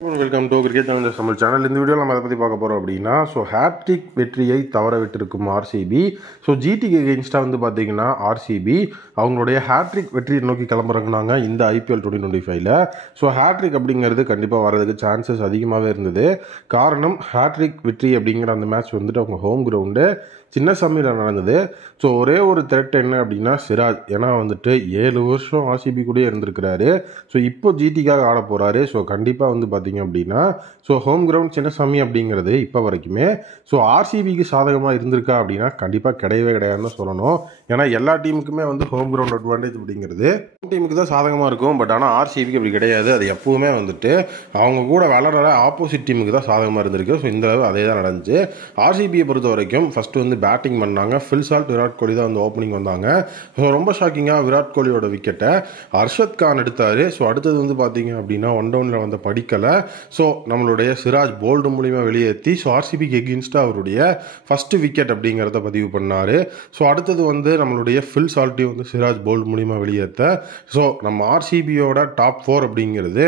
Welcome to cricket Tamil channel. இந்த வீடியோவில் நம்ம அதை பற்றி பார்க்க போகிறோம் அப்படின்னா, ஹேட்ரிக் வெற்றியை தவற விட்டிருக்கும் ஆர்சிபி. ஜிடிக்கு எகெயின்ஸ்டாக வந்து பார்த்தீங்கன்னா ஆர்சிபி அவங்களுடைய ஹேட்ரிக் வெற்றியை நோக்கி கிளம்புறாங்கன்னாங்க இந்த ஐபிஎல் 2025. ஹேட்ரிக் அப்படிங்கிறது கண்டிப்பாக வரதுக்கு சான்சஸ் அதிகமாகவே இருந்தது. காரணம், ஹேட்ரிக் வெற்றி அப்படிங்கிற அந்த மேட்ச் வந்துட்டு அவங்க ஹோம் கிரவுண்டு சின்னசாமியில் நடந்தது. ஒரே ஒரு த்ரெட் என்ன அப்படின்னா சிராஜ். ஏன்னா வந்துட்டு 7 வருஷம் ஆர்சிபி கூட இருந்திருக்கிறாரு. இப்போ ஜிடிக்காக ஆட போகிறாரு. கண்டிப்பாக வந்து பார்த்தீங்க அப்படின்னா ஹோம் கிரவுண்ட் சின்னசாமி அப்படிங்கிறது இப்போ வரைக்குமே ஆர்சிபிக்கு சாதகமாக இருந்திருக்கா அப்படின்னா கண்டிப்பாக கிடையவே கிடையாதுன்னு சொல்லணும். ஏன்னா எல்லா டீமுக்குமே வந்து ஹோம் கிரவுண்ட் அட்வான்டேஜ் அப்படிங்கிறது ஹோம் டீமுக்கு தான் சாதகமாக இருக்கும். பட் ஆனால் ஆர்சிபிக்கு அப்படி கிடையாது. அது எப்பவுமே வந்துட்டு அவங்க கூட விளையாடுற ஆப்போசிட் டீமுக்கு தான் சாதகமாக இருந்திருக்கு. இந்த அளவு அதே தான் நடந்துச்சு. ஆர்சிபியை பொறுத்த வரைக்கும் ஃபர்ஸ்ட் வந்து பேட்டிங் பண்ணாங்க. ஃபில் சால்ட், விராட் கோலி தான் வந்து ஓப்பனிங் வந்தாங்க. ரொம்ப ஷாக்கிங்காக விராட் கோலியோட விக்கெட்டை அர்ஷத் கான் எடுத்தார். அடுத்தது வந்து பார்த்தீங்க அப்படின்னா 1 டவுனில் வந்த படிக்கலை. நம்மளுடைய சிராஜ் போல்டு மூலியமாக வெளியேற்றி ஆர்சிபிக்கு எகெயின்ஸ்டாக அவருடைய ஃபர்ஸ்ட் விக்கெட் அப்படிங்கிறத பதிவு பண்ணார். அடுத்தது வந்து நம்மளுடைய ஃபில் சால்ட்டையும் வந்து சிராஜ் போல்டு மூலியமாக வெளியேற்ற நம்ம ஆர்சிபியோட டாப் 4 அப்படிங்கிறது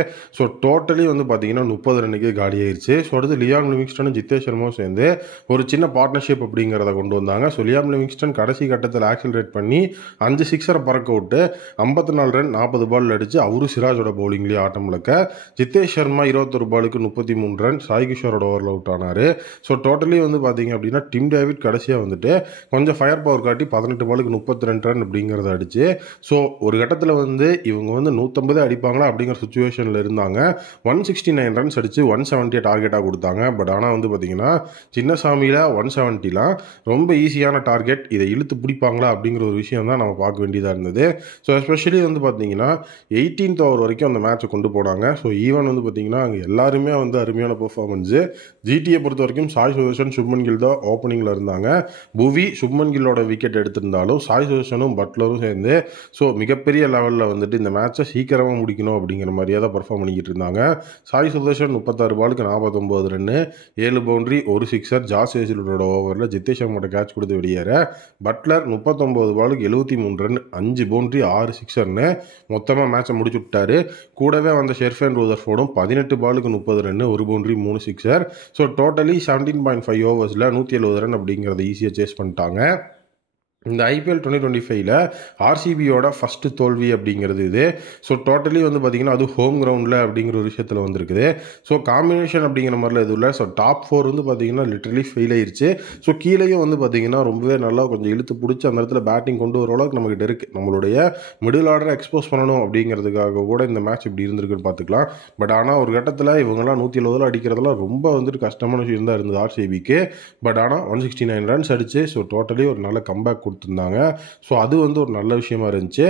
டோட்டலி வந்து பார்த்தீங்கன்னா 30 ரன்னுக்கு காலி ஆயிடுச்சு. அடுத்து லியாம் லிவிங்ஸ்டனும் ஜித்தேஷ் சர்மாவும் சேர்ந்து ஒரு சின்ன பார்ட்னர்ஷிப் அப்படிங்கிறத கொண்டு வந்தாங்க. லியாம் லிவிங்ஸ்டன் கடைசி கட்டத்தில் ஆக்சிலரேட் பண்ணி 5 சிக்ஸரை பறக்க விட்டு 54 ரன் 40 பால் அடிச்சு அவரு சிராஜோட பவுலிங்லேயே ஆட்டம் இழக்க, ஜித்தேஷ் சர்மா 21 பாலுக்கு 33 ரன் சாய் கிஷோரோட ஓவரில் அவுட் ஆனார். டோட்டலி வந்து பார்த்தீங்க அப்படின்னா டிம் டேவிட் கடைசியாக வந்துட்டு கொஞ்சம் ஃபயர் பவர் காட்டி 18 பாலுக்கு 32 ரன் அப்படிங்கிறத அடிச்சு ஒரு கட்டத்தில் வந்து இவங்க வந்து 150 அடிப்பாங்களா அப்படிங்கிற சுச்சுவேஷனில் இருந்தாங்க. 169 ரன்ஸ் அடிச்சு 170 டார்கெட்டாக கொடுத்தாங்க. பட் ஆனால் வந்து பார்த்தீங்கன்னா சின்னசாமியில் 170லாம் ரொம்ப ஈஸியான டார்கெட். இதை இழுத்து பிடிப்பாங்களா அப்படிங்கிற ஒரு விஷயம் தான் நம்ம பார்க்க வேண்டியதாக இருந்தது. எஸ்பெஷலி வந்து பார்த்தீங்கன்னா 18th ஓவர் வரைக்கும் அந்த மேட்சை கொண்டு போனாங்க. ஈவன் வந்து பார்த்தீங்கன்னா அங்கே எல்லாருமே வந்து அருமையான பெர்ஃபார்மன்ஸு. ஜிடியை பொறுத்த வரைக்கும் சாய் சுதர்ஷன், சுப்மன் கில் தான் ஓப்பனிங்கில் இருந்தாங்க. புவி சுப்மன் கில்லோட விக்கெட் எடுத்திருந்தாலும் சாய் சுதர்ஷனும் பட்லரும் சேர்ந்து மிகப்பெரிய லெவலில் வந்துட்டு இந்த மேட்சை சீக்கிரமாக முடிக்கணும் அப்படிங்கிற மாதிரியே தான் பெர்ஃபார்ம் பண்ணிக்கிட்டு இருந்தாங்க. சாய் சுதர்ஷன் 36 பாலுக்கு 49 ரன்னு, 7 பவுண்டரி, 1 சிக்ஸர். ஜாஸ் ஹேசில்வுட்டோட ஓவரில் ஜித்தேஷ் சர்மாவோட கேட்ச் கொடுத்து வெளியேற, பட்லர் 39 பாலுக்கு 73 ரன், 5 பவுண்டரி, 6 சிக்ஸர்னு மொத்தமாக மேட்சை முடிச்சு விட்டாரு. கூடவே வந்த ஷெர்ஃபேன் ரூதர்ஃபோர்டும் 18 பாலுக்கு 30 run, 1 boundary, 3 sixer. Totally 17.5 ஓவர்ஸில் 170 run அப்படிங்கிறத ஈஸியாக சேஸ் பண்ணிட்டாங்க. இந்த ஐபிஎல் 2025 ஆர்சிபியோட ஃபஸ்ட்டு தோல்வி அப்படிங்கிறது இது. டோட்டலி வந்து பார்த்தீங்கன்னா அது ஹோம் கிரவுண்டில் அப்படிங்கிற ஒரு விஷயத்தில் வந்திருக்குது. காம்பினேஷன் அப்படிங்கிற மாதிரிலாம் எதுவும் இல்லை. டாப் 4 வந்து பார்த்தீங்கன்னா லிட்டரலி ஃபெயில் ஆயிடுச்சு. கீழேயும் வந்து பார்த்தீங்கன்னா ரொம்பவே நல்லா கொஞ்சம் இழுத்து பிடிச்சி அந்த இடத்துல பேட்டிங் கொண்டு வர அளவுக்கு நம்மகிட்ட இருக்குது. நம்மளுடைய மிடில் ஆர்டரை எக்ஸ்போஸ் பண்ணணும் அப்படிங்கிறதுக்காக கூட இந்த மேட்ச் இப்படி இருந்திருக்குன்னு பார்த்துக்கலாம். பட் ஆனால் ஒரு கட்டத்தில் இவங்கெல்லாம் 170 அடிக்கிறதுலாம் ரொம்ப வந்துட்டு கஷ்டமான விஷயம் தான் இருந்தது ஆர்சிபிக்கு. பட் ஆனால் 169 ரன்ஸ் அடிச்சு டோட்டலி ஒரு நல்ல கம்பேக் கொடுத்துருந்தாங்க. அது வந்து ஒரு நல்ல விஷயமா இருந்துச்சு.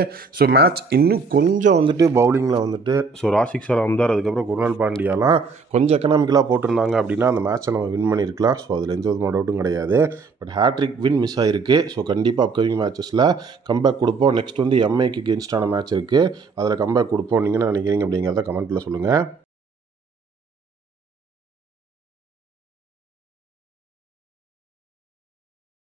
மேட்ச் இன்னும் கொஞ்சம் வந்துட்டு பவுலிங்கில் வந்துட்டு ராஷிக் சலாம், அதுக்கப்புறம் குர்னால் பாண்டியாலாம் கொஞ்சம் எக்கனாமிக்கலாக போட்டிருந்தாங்க அப்படின்னா அந்த மேட்சை நம்ம வின் பண்ணியிருக்கலாம். அதில் எந்த விதமான டவுட்டும் கிடையாது. பட் ஹேட்ரிக் வின் மிஸ் ஆயிருக்கு. கண்டிப்பாக அப்கமிங் மேட்சஸில் கம்பேக் கொடுப்போம். நெக்ஸ்ட் வந்து எம்ஐக்கு எகெயின்ஸ்டான மேட்ச் இருக்குது, அதில் கம்பேக் கொடுப்போம். நீங்கள் என்ன நினைக்கிறீங்க அப்படிங்கிறத கமெண்ட்டில் சொல்லுங்கள்.